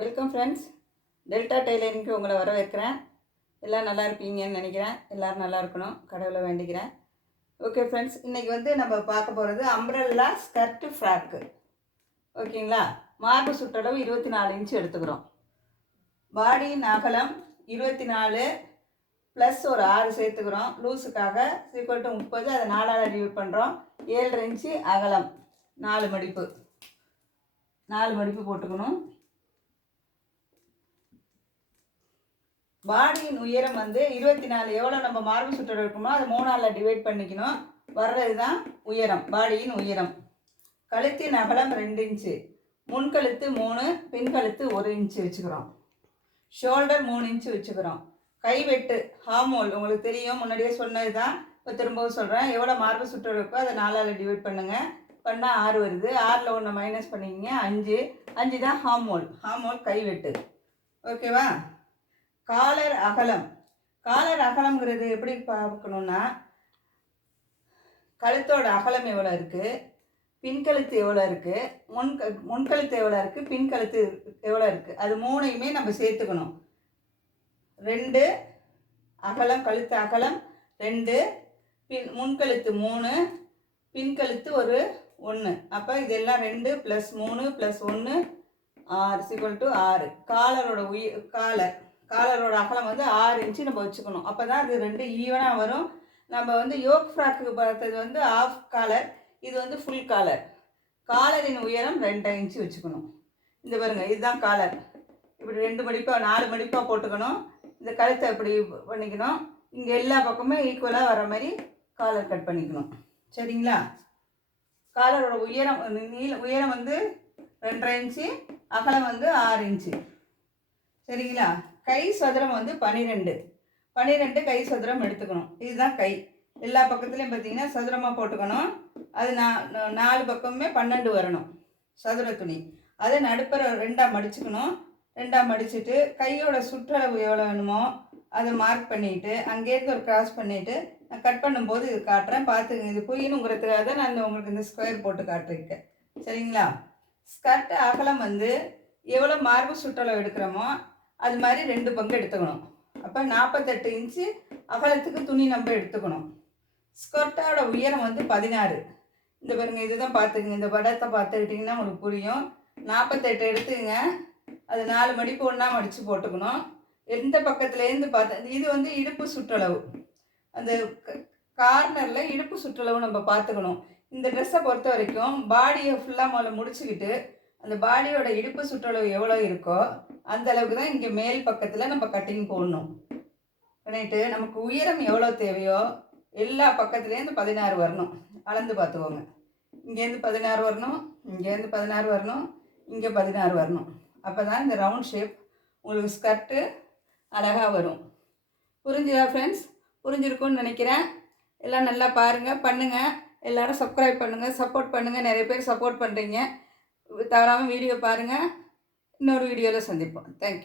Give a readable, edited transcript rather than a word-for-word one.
Welcome friends. Delta டெய்லரிங்க்கு உங்களை வரவேற்கிறேன். எல்லாம் நல்லா இருப்பீங்கன்னு நினைக்கிறேன். எல்லோரும் நல்லா இருக்கணும், கடவுளை வேண்டிக்கிறேன். ஓகே ஃப்ரெண்ட்ஸ், இன்றைக்கி நம்ம பார்க்க போகிறது அம்ப்ரெல்லா ஸ்கர்ட்டு ஃப்ராக்கு. ஓகேங்களா? மார்பு சுற்றளவு 24 இன்ச்சு எடுத்துக்கிறோம். பாடியின் அகலம் 24 ப்ளஸ் ஒரு 6 சேர்த்துக்கிறோம். லூஸுக்காக = 30, அதை 4ஆல் டிவைட் பண்ணுறோம். 7.5 இன்ச்சு அகலம், 4 மடிப்பு போட்டுக்கணும். பாடியின் உயரம் 24. எவ்வளோ நம்ம மார்பு சுற்றளவு இருக்குமோ அதை 3ஆல் டிவைட் பண்ணிக்கணும். வர்றது தான் உயரம், பாடியின் உயரம். கழுத்தின் அகலம் 2 இன்ச்சு. முன்கழுத்து 3, பின்கழுத்து 1 இன்ச்சு வச்சுக்கிறோம். ஷோல்டர் 3 இன்ச்சு வச்சுக்கிறோம். கைவெட்டு ஹார்மோல் உங்களுக்கு தெரியும், முன்னாடியே சொன்னது தான், இப்போ திரும்பவும் சொல்கிறேன். எவ்வளோ மார்பு சுற்றளவு இருக்கோ அதை 4ஆல் டிவைட் பண்ணுங்கள். பண்ணால் 6 வருது. 6ல் 1 மைனஸ் பண்ணிக்கிங்க, 5 தான் ஹார்மோல் கைவெட்டு. ஓகேவா? காலர் அகலம்ங்கிறது எப்படி பார்க்கணுன்னா, கழுத்தோட அகலம் எவ்வளோ இருக்குது, பின்கழுத்து எவ்வளோ இருக்குது, முன்கழுத்து எவ்வளோ இருக்குது, பின்கழுத்து எவ்வளோ இருக்குது, அது 3ஐயுமே நம்ம சேர்த்துக்கணும். 2 அகலம், கழுத்து அகலம் 2, முன்கழுத்து 3, பின்கழுத்து 1. அப்போ இதெல்லாம் 2 + 3 + 1 6 6. காலரோட அகலம் 6 இன்ச்சு நம்ம வச்சுக்கணும். அப்போ தான் அது 2 ஈவனாக வரும். நம்ம யோக் ஃப்ராக்கு பார்த்தது ஆஃப் காலர், இது ஃபுல் காலர். காலரின் உயரம் 2 இன்ச்சு வச்சுக்கணும். இந்த பாருங்கள், இதுதான் காலர். இப்படி 2 மடிப்பாக 4 மடிப்பாக போட்டுக்கணும். இந்த கழுத்தை இப்படி பண்ணிக்கணும். இங்கே எல்லா பக்கமும் ஈக்குவலாக வர மாதிரி காலர் கட் பண்ணிக்கணும். சரிங்களா? காலரோட உயரம் உயரம் 2.5 இன்ச்சு, அகலம் 6 இன்ச்சு. சரிங்களா? கை சதுரம் 12 கை சதுரம் எடுத்துக்கணும். இதுதான் கை. எல்லா பக்கத்துலேயும் பார்த்தீங்கன்னா சதுரமாக போட்டுக்கணும். அது 4 பக்கமுமே 12 வரணும் சதுர துணி. அதை நடுப்புற 2ஆக மடிச்சுக்கணும். 2ஆக மடிச்சுட்டு கையோட சுற்றளவு எவ்வளோ வேணுமோ அதை மார்க் பண்ணிவிட்டு அங்கேருந்து ஒரு கிராஸ் பண்ணிவிட்டு நான் கட் பண்ணும்போது இது காட்டுறேன், பார்த்துங்க. இது புரியணுங்கிறதுக்காக தான் நான் உங்களுக்கு இந்த ஸ்கொயர் போட்டு காட்டிருக்கேன். சரிங்களா? ஸ்கர்ட் அகலம் எவ்வளோ மார்பு சுற்றளவு எடுக்கிறோமோ அது மாதிரி 2 பங்கு எடுத்துக்கணும். அப்போ 48 இன்ச்சு அகலத்துக்கு துணி நம்ம எடுத்துக்கணும். ஸ்கர்ட்டோட உயரம் 16. இந்த பாருங்க, இதுதான் பார்த்துக்குங்க. இந்த படத்தை பார்த்துக்கிட்டிங்கன்னா உங்களுக்கு புரியும். 48 எடுத்துங்க. அது 4 மடிப்பு ஒன்றா மடித்து போட்டுக்கணும். எந்த பக்கத்துலேருந்து இது இடுப்பு சுற்றளவு. அந்த கார்னரில் இடுப்பு சுற்றளவு நம்ம பார்த்துக்கணும். இந்த ட்ரெஸ்ஸை பொறுத்த வரைக்கும் பாடியை ஃபுல்லாக முதல்ல முடிச்சுக்கிட்டு அந்த பாடியோட இடுப்பு சுற்றளவு எவ்வளோ இருக்கோ அந்த அளவுக்கு தான் இங்கே மேல் பக்கத்தில் நம்ம கட்டிங் போடணும். பண்ணிட்டு நமக்கு உயரம் எவ்வளோ தேவையோ எல்லா பக்கத்துலேருந்து 16 வரணும். அளந்து பார்த்துக்கோங்க. இங்கேருந்து 16 வரணும், இங்கேருந்து 16 வரணும், இங்கே 16 வரணும். அப்போ தான் இந்த ரவுண்ட் ஷேப் உங்களுக்கு ஸ்கர்ட்டு அழகாக வரும். புரிஞ்சுதா ஃப்ரெண்ட்ஸ்? புரிஞ்சிருக்கும்னு நினைக்கிறேன். எல்லாம் நல்லா பாருங்கள், பண்ணுங்கள். எல்லோரும் சப்ஸ்கிரைப் பண்ணுங்கள், சப்போர்ட் பண்ணுங்கள். நிறைய பேர் சப்போர்ட் பண்ணுறீங்க. தவறாமல் வீடியோ பாருங்கள். இன்னொரு வீடியோவில் சந்திப்போம். தேங்க்யூ.